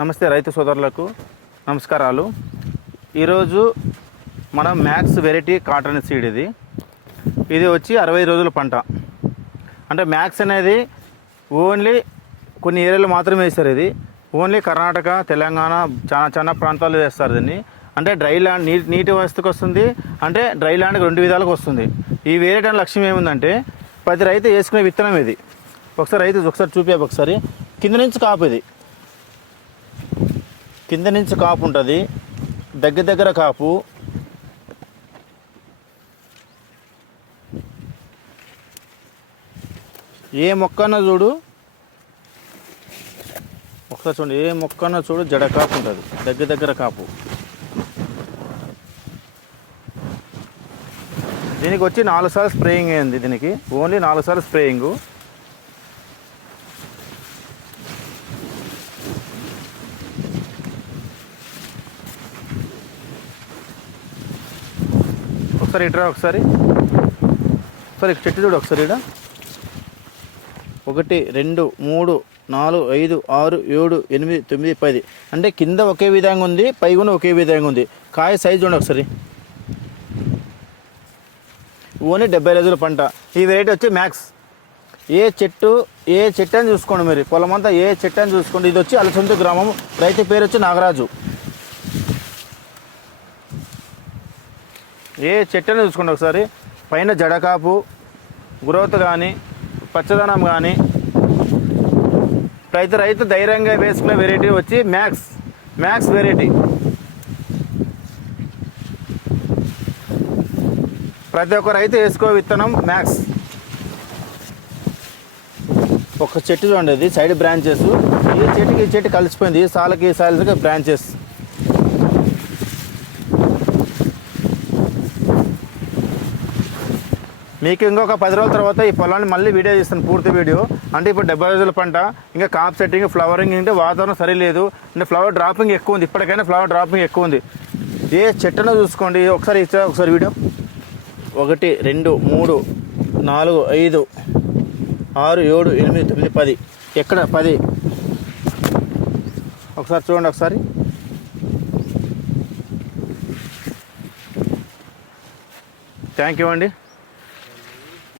నమస్తే రైతు సోదరులకు నమస్కారాలు. ఈరోజు మనం మ్యాక్స్ వెరైటీ కాటన్ సీడ్ ఇది వచ్చి 60 రోజుల పంట. అంటే మ్యాక్స్ అనేది ఓన్లీ కొన్ని ఏరియాలు మాత్రమే వేస్తారు. ఇది ఓన్లీ కర్ణాటక, తెలంగాణ చాలా ప్రాంతాల్లో వేస్తారు దీన్ని. అంటే డ్రై ల్యాండ్ నీటి వ్యవస్థకు వస్తుంది, అంటే డ్రై ల్యాండ్కి 2 విధాలకు వస్తుంది. ఈ వేరేట లక్ష్యం ఏముందంటే ప్రతి రైతు వేసుకునే విత్తనం ఇది. ఒకసారి చూపే ఒకసారి కింద నుంచి కాపు, ఇది కింద నుంచి కాపు ఉంటుంది, దగ్గర కాపు. ఏ మొక్కన్నా చూడు, ఒకసారి చూడండి, ఏ మొక్కన్నా చూడు జడ కాపు ఉంటుంది, దగ్గర కాపు. దీనికి వచ్చి 4 సార్లు స్ప్రేయింగ్ అయింది. దీనికి ఓన్లీ 4 సార్లు స్ప్రేయింగు. ఒకసారి ఇట్రా, ఒకసారి చెట్టు చూడు ఒకసారి. ఇక్కడ 1 2 3 4 5 6 7 8 9 10. అంటే కింద ఒకే విధంగా ఉంది, పై కూడా ఒకే విధంగా ఉంది. కాయ సైజు చూడండి ఒకసారి. ఓన్లీ 70 రోజుల పంట. ఈ వెరైటీ వచ్చి మ్యాక్స్. ఏ చెట్టు అని చూసుకోండి మీరు, పొలం అంతా ఏ చెట్టు అని చూసుకోండి. ఇది వచ్చి అలసంతు గ్రామం, రైతు పేరు వచ్చి నాగరాజు. ఏ చెట్టు అని చూసుకోండి ఒకసారి. పైన జడకాపు, గ్రోత్ కానీ, పచ్చదనం కానీ, రైతు ధైర్యంగా వేసుకునే వెరైటీ వచ్చి మ్యాక్స్ వెరైటీ. ప్రతి ఒక్క రైతు వేసుకో విత్తనం మ్యాక్స్. ఒక చెట్టు చూడండి, ఇది సైడ్ బ్రాంచెస్. ఈ చెట్టు కలిసిపోయింది, ఈ సాలకి బ్రాంచెస్. మీకు ఇంకొక 10 రోజుల తర్వాత ఈ పొలాన్ని మళ్ళీ వీడియో చేస్తాను, పూర్తి వీడియో. అంటే ఇప్పుడు 70 రోజుల పంట, ఇంకా కాప్ సెట్టింగ్, ఫ్లవరింగ్, అంటే వాతావరణం సరిలేదు, అంటే ఫ్లవర్ డ్రాపింగ్ ఎక్కువ ఉంది. ఇప్పటికైనా ఫ్లవర్ డ్రాపింగ్ ఎక్కువ ఉంది. ఏ చెట్టును చూసుకోండి ఒకసారి వీడియో. 1 2 3 4 5 6 7 8 9 10. ఎక్కడ 10? ఒకసారి చూడండి ఒకసారి. థ్యాంక్ యూ అండి.